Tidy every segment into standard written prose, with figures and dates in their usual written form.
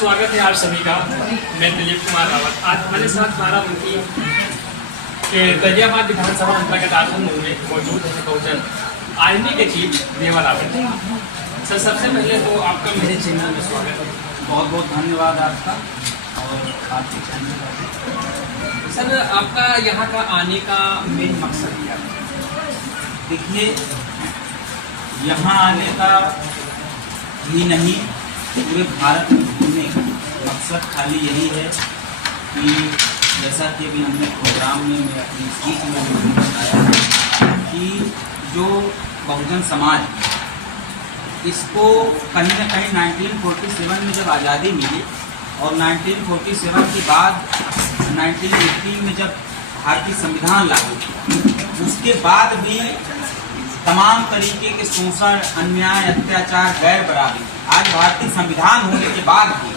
स्वागत है आप सभी का। मैं दिलीप कुमार रावत। आज हमारे साथ बाराबंकी के गाजियाबाद विधानसभा अंतर्गत आसनपुर में मौजूद है बहुजन आर्मी के चीफ देवा रावत। सर, सबसे पहले तो आपका मेरे चैनल में स्वागत है। बहुत बहुत धन्यवाद आपका और आपके चैनल का। सर, आपका यहाँ का आने का मेन मकसद क्या है? देखिए, यहाँ आने का ही नहीं, पूरे भारत में घूमने का मकसद खाली यही है कि जैसा कि अभी हमने प्रोग्राम में मैं अपनी स्पीच में भी बताया कि जो बहुजन समाज इसको कहीं ना कहीं 1947 में जब आज़ादी मिली और 1947 के बाद 1980 में जब भारतीय संविधान लागू किया, उसके बाद भी तमाम तरीके के शोषण, अन्याय, अत्याचार, गैर बराबरी, आज भारतीय संविधान होने के बाद भी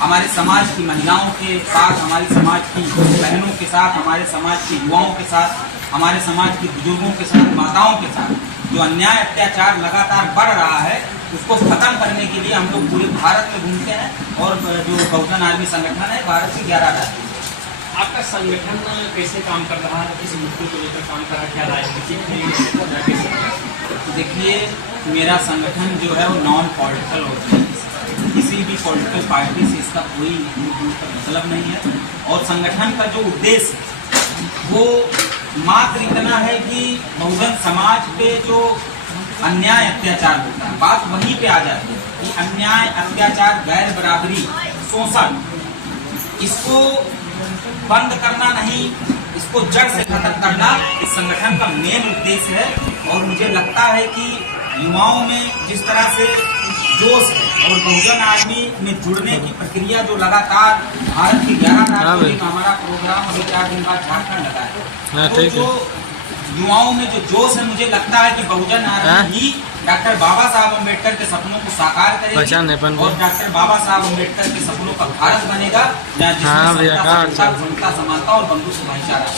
हमारे समाज की महिलाओं के साथ, हमारे समाज की बहनों के साथ, हमारे समाज के युवाओं के साथ, हमारे समाज के बुजुर्गों के साथ, माताओं के साथ जो अन्याय अत्याचार लगातार बढ़ रहा है, उसको खत्म करने के लिए हम लोग पूरे भारत में घूमते हैं। और जो बहुजन आर्मी संगठन है, भारत की 11 राज्य। आपका संगठन कैसे काम कर रहा है, किस मुद्दे को लेकर काम कर रहा है, क्या राजनीतिक है? देखिए, मेरा संगठन जो है वो नॉन पॉलिटिकल होता है, किसी भी पॉलिटिकल पार्टी से इसका कोई मतलब नहीं है। और संगठन का जो उद्देश्य है वो मात्र इतना है कि बहुजन समाज पे जो अन्याय अत्याचार होता है, बात वहीं पे आ जाती है कि अन्याय अत्याचार, गैर बराबरी, शोषण, इसको बंद करना नहीं, इसको जड़ से खत्म करना इस संगठन का मेन उद्देश्य है। और मुझे लगता है कि युवाओं में जिस तरह से जोश है और बहुजन आर्मी में जुड़ने की प्रक्रिया जो लगातार भारत के 11 राज्यों में हमारा प्रोग्राम अभी 4 दिन बाद झारखंड लगा है, तो जो युवाओं में जो जोश है, मुझे लगता है कि बहुजन आर्मी ही डॉक्टर बाबा साहब अम्बेडकर के सपनों को साकार करेगी और डॉक्टर बाबा साहब अम्बेडकर के सपनों का भारत बनेगा जिसमें समता, समानता और बंधुत्व भाईचारा।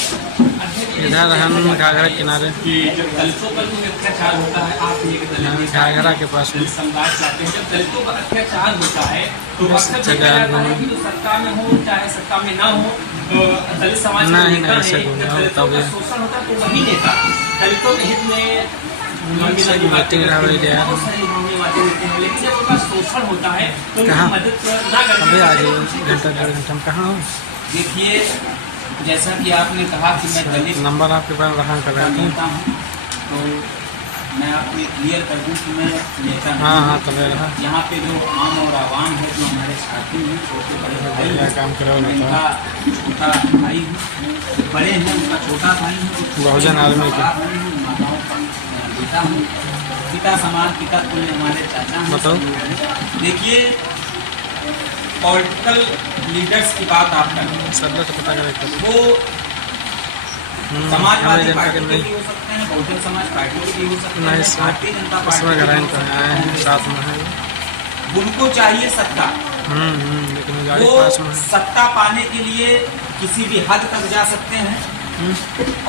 इधर हम घाघरा किनारे कि जब दलितों पर भी अत्याचार होता है, आप एक दलित घाघरा के पास में समाज चाहते हैं, जब दलितों पर अत्याचार होता है तो अक्सर देखा जाता है कि जो सत्ता में हो चाहे सत्ता में ना हो, दलित समाज का नेता है, दलितों का शोषण होता है तो वही नेता दलितों के हित में बहुत सारी बातें करते हैं, लेकिन जब उनका शोषण होता है तो उनकी मदद ना करते हैं। घंटा 1.5 घंटा में कहाँ हो? देखिए, जैसा कि आपने कहा कि मैं दलित नंबर आपके पास रखा कर रहा नेता हूँ, तो मैं आपको क्लियर कर दूँ कि मैं नेता नहीं। हाँ तो रहा यहाँ पे जो आम और आवाम है, जो हमारे साथी हैं, छोटे बड़े भाई क्या काम करो, उनका छोटा भाई बड़े हैं, उनका छोटा भाई है, बहुजन आर्मी के माताओं का पिता हूँ, पिता समान, पिता तुल्य हमारे चाचा हैं। बताओ। देखिए, पॉलिटिकल लीडर्स की बात आप कर रहे हैं, सब से पता करें वो समाजवादी पार्टी के भी हो सकते हैं, बहुजन समाज पार्टी के भी हो सकते हैं, भारतीय जनता पार्टी साथ में है। उनको चाहिए सत्ता। लेकिन वो सत्ता पाने के लिए किसी भी हद तक जा सकते हैं।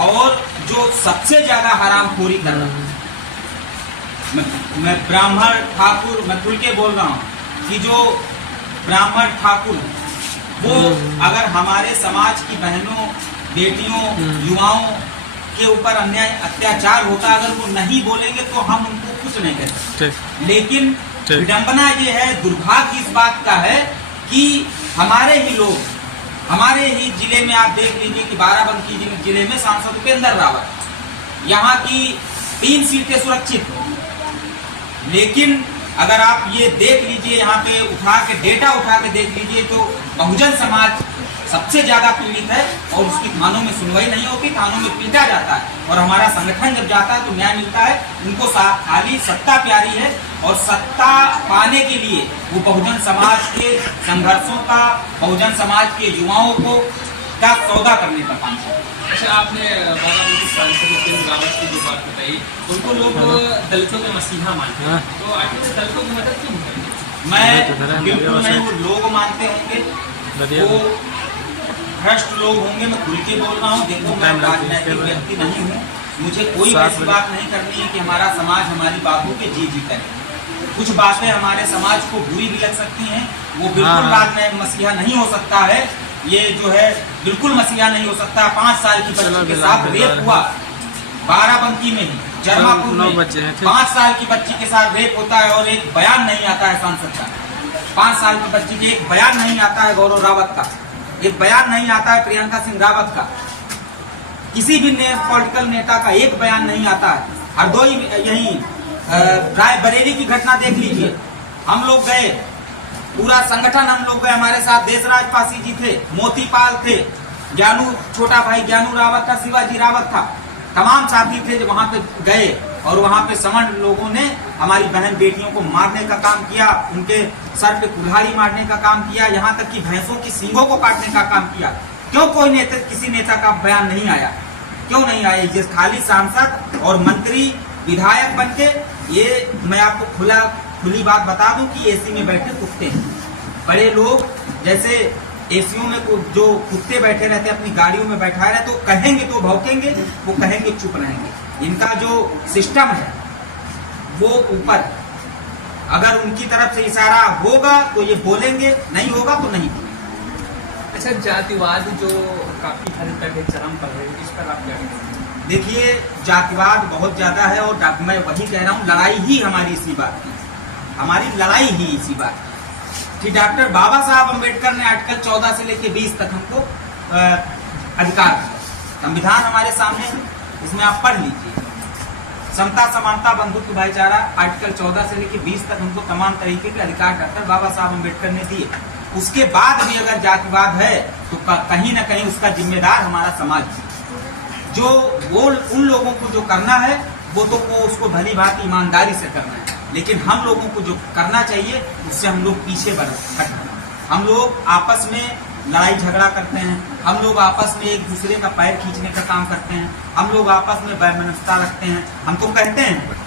और जो सबसे ज्यादा हरामखोरी कर रहा है, मैं ब्राह्मण ठाकुर, मैं खुल के बोल रहा हूँ कि जो ब्राह्मण ठाकुर वो अगर हमारे समाज की बहनों, बेटियों, युवाओं के ऊपर अन्याय अत्याचार होता, अगर वो नहीं बोलेंगे तो हम उनको कुछ नहीं कह सकते। लेकिन विडंबना ये है, दुर्भाग्य इस बात का है कि हमारे ही लोग, हमारे ही जिले में आप देख लीजिए कि बाराबंकी जिले में सांसद उपेंद्र रावत, यहाँ की 3 सीटें सुरक्षित हो, लेकिन अगर आप ये देख लीजिए, यहाँ पे उठा के डेटा उठा के देख लीजिए तो बहुजन समाज सबसे ज्यादा पीड़ित है और उसकी थानों में सुनवाई नहीं होती, थानों में पीटा जाता है। और हमारा संगठन जब जाता है तो न्याय मिलता है। उनको खाली सत्ता प्यारी है और सत्ता पाने के लिए वो बहुजन समाज के संघर्षों का, बहुजन समाज के युवाओं को का सौदा करने का काम किया। अच्छा, आपने बाराबंकी सांसद रावत की जो बात बताई, उनको लोग दलितों के मसीहा मानते हैं, तो आखिर दलितों की मदद क्यों करते हैं? मैं बिल्कुल नहीं, वो लोग मानते होंगे, वो भ्रष्ट लोग होंगे, मैं खुल के बोल रहा हूँ। देखो, मैं राजनीतिक व्यक्ति नहीं हूँ, मुझे कोई ऐसी बात नहीं करनी है कि हमारा समाज हमारी बातों पे जी करे। कुछ बातें हमारे समाज को बुरी भी लग सकती हैं, वो बिल्कुल बाद में मसीहा नहीं हो सकता है। ये जो है बिल्कुल मसीहा नहीं हो सकता। 5 साल की बच्ची के साथ रेप हुआ, बाराबंकी में ही, जर्मापुर में 5 साल की बच्ची के साथ रेप होता है और एक बयान नहीं आता है सांसद का। 5 साल की बच्ची के एक बयान नहीं आता है गौरव रावत का, एक बयान नहीं आता है प्रियंका सिंह रावत का, किसी भी पॉलिटिकल नेता का एक बयान नहीं आता है। हरदोई यही रायबरेली की घटना देख लीजिए, हम लोग गए, पूरा संगठन हम लोग गए, हमारे साथ देशराज पासी जी थे, मोतीपाल थे, ज्ञानू छोटा भाई ज्ञानू रावत था, शिवाजी रावत था, तमाम साथी थे जो वहां पे गए और वहां पे समण लोगों ने हमारी बहन बेटियों को मारने का काम किया, उनके सर पे कुल्हाड़ी मारने का काम किया, यहाँ तक कि भैंसों की सींगों को काटने का काम किया। क्यों कोई नेता, किसी नेता का बयान नहीं आया? क्यों नहीं आया? ये खाली सांसद और मंत्री विधायक बनके, ये मैं आपको खुली बात बता दूं कि एसी में बैठे कुत्ते हैं। बड़े लोग जैसे एसीओ में जो कुत्ते बैठे रहते हैं, अपनी गाड़ियों में बैठाए रहते, तो कहेंगे तो भौंकेंगे, वो कहेंगे चुप रहेंगे। इनका जो सिस्टम है वो ऊपर, अगर उनकी तरफ से इशारा होगा तो ये बोलेंगे, नहीं होगा तो नहीं बोलेंगे। अच्छा, जातिवाद जो काफी हद तक चरम पर है, इस पर आप क्या कहेंगे? देखिए, जातिवाद बहुत ज्यादा है और मैं वही कह रहा हूँ, लड़ाई ही हमारी इसी बात की, हमारी लड़ाई ही इसी बात की कि डॉक्टर बाबा साहब अम्बेडकर ने आर्टिकल 14 से लेकर 20 तक हमको अधिकार दिया। संविधान हमारे सामने है, इसमें आप पढ़ लीजिए। समता, समानता, बंधुत्व, भाईचारा, आर्टिकल 14 से लेकर 20 तक हमको तमाम तरीके के अधिकार डॉक्टर बाबा साहब अम्बेडकर ने दिए। उसके बाद भी अगर जातिवाद है तो कहीं ना कहीं उसका जिम्मेदार हमारा समाज है। जो वो उन लोगों को जो करना है वो उसको भली भांति ईमानदारी से करना है, लेकिन हम लोगों को जो करना चाहिए उससे हम लोग पीछे हटना। हम लोग आपस में लड़ाई झगड़ा करते हैं, हम लोग आपस में एक दूसरे का पैर खींचने का काम करते हैं, हम लोग आपस में वैमनस्यता रखते हैं। हम तो कहते हैं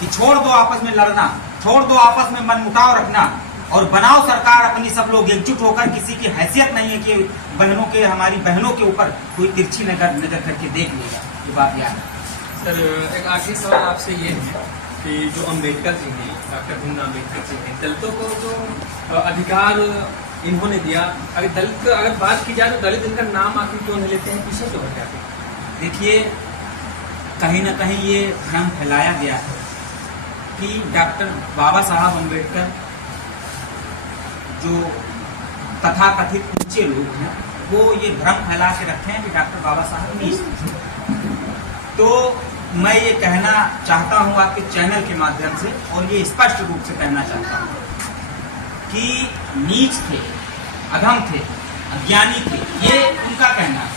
कि छोड़ दो आपस में लड़ना, छोड़ दो आपस में मनमुटाव रखना और बनाओ सरकार अपनी, सब लोग एकजुट होकर। किसी की हैसियत नहीं है कि हमारी बहनों के ऊपर कोई तिरछी नजर करके देख लेगा। ये बात याद है। सर, एक आखिरी सवाल आपसे ये है कि जो अम्बेडकर जी हैं, डॉक्टर भीमराव अम्बेडकर जी हैं, दलितों को जो अधिकार इन्होंने दिया, अगर बात की जाए तो दलित इनका नाम आखिर क्यों नहीं लेते हैं, पीछे क्यों हट जाते हैं? देखिए, कहीं ना कहीं ये भ्रम फैलाया गया है कि डॉक्टर बाबा साहब अम्बेडकर जो तथाकथित ऊंचे लोग हैं वो ये भ्रम फैला के रखे हैं कि डॉक्टर बाबा साहब नीच। तो मैं ये कहना चाहता हूँ आपके चैनल के माध्यम से, और ये स्पष्ट रूप से कहना चाहता हूँ कि नीच थे, अधम थे, अज्ञानी थे, ये उनका कहना है।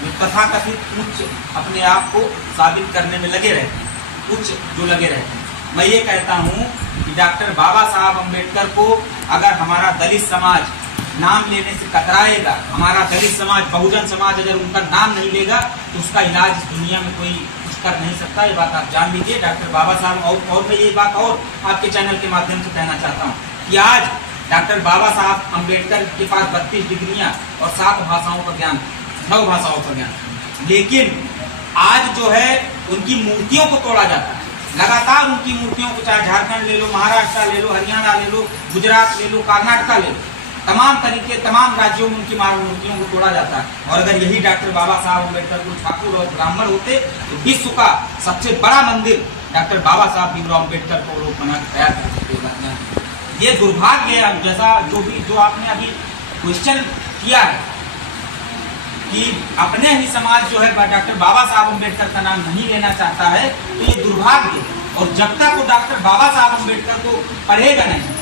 जो तथाकथित उच्च अपने आप को साबित करने में लगे रहते हैं, उच्च जो लगे रहते हैं, मैं ये कहता हूँ कि डॉक्टर बाबा साहब अम्बेडकर को अगर हमारा दलित समाज नाम लेने से कतराएगा, हमारा दलित समाज, बहुजन समाज अगर उनका नाम नहीं लेगा तो उसका इलाज इस दुनिया में कोई कुछ कर नहीं सकता। ये बात आप जान लीजिए। डॉक्टर बाबा साहब, और मैं ये बात और आपके चैनल के माध्यम से कहना चाहता हूँ कि आज डॉक्टर बाबा साहब अम्बेडकर के पास 32 डिग्रियां और 7 भाषाओं का ज्ञान, 9 भाषाओं का ज्ञान, लेकिन आज जो है उनकी मूर्तियों को तोड़ा जाता है। लगातार उनकी मूर्तियों को, चाहे झारखंड ले लो, महाराष्ट्र ले लो, हरियाणा ले लो, गुजरात ले लो, कर्नाटका ले लो, तमाम राज्यों में उनकी मूर्तियों को तोड़ा जाता है। और अगर यही डॉक्टर बाबा साहब अम्बेडकर को ठाकुर और ब्राह्मण होते तो विश्व का सबसे बड़ा मंदिर डॉक्टर बाबा साहब भीमराव अम्बेडकर को लोग बना के तैयार कर सकते। ये दुर्भाग्य है, जैसा जो आपने अभी क्वेश्चन किया है कि अपने ही समाज जो है डॉक्टर बाबा साहब अम्बेडकर का नाम नहीं लेना चाहता है, तो ये दुर्भाग्य। और जब तक वो डॉक्टर बाबा साहब अम्बेडकर को पढ़ेगा नहीं,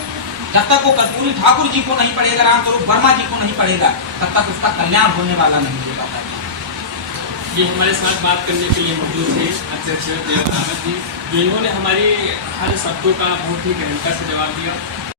जब तक वो कर्पूरी ठाकुर जी को नहीं पढ़ेगा, रामस्वरूप वर्मा जी को नहीं पढ़ेगा, तब तक उसका कल्याण होने वाला नहीं होगा। ये हमारे साथ बात करने के लिए मौजूद थे अध्यक्ष देव जी, जो इन्होंने हमारी हर शब्दों का बहुत ही गहनता से जवाब दिया।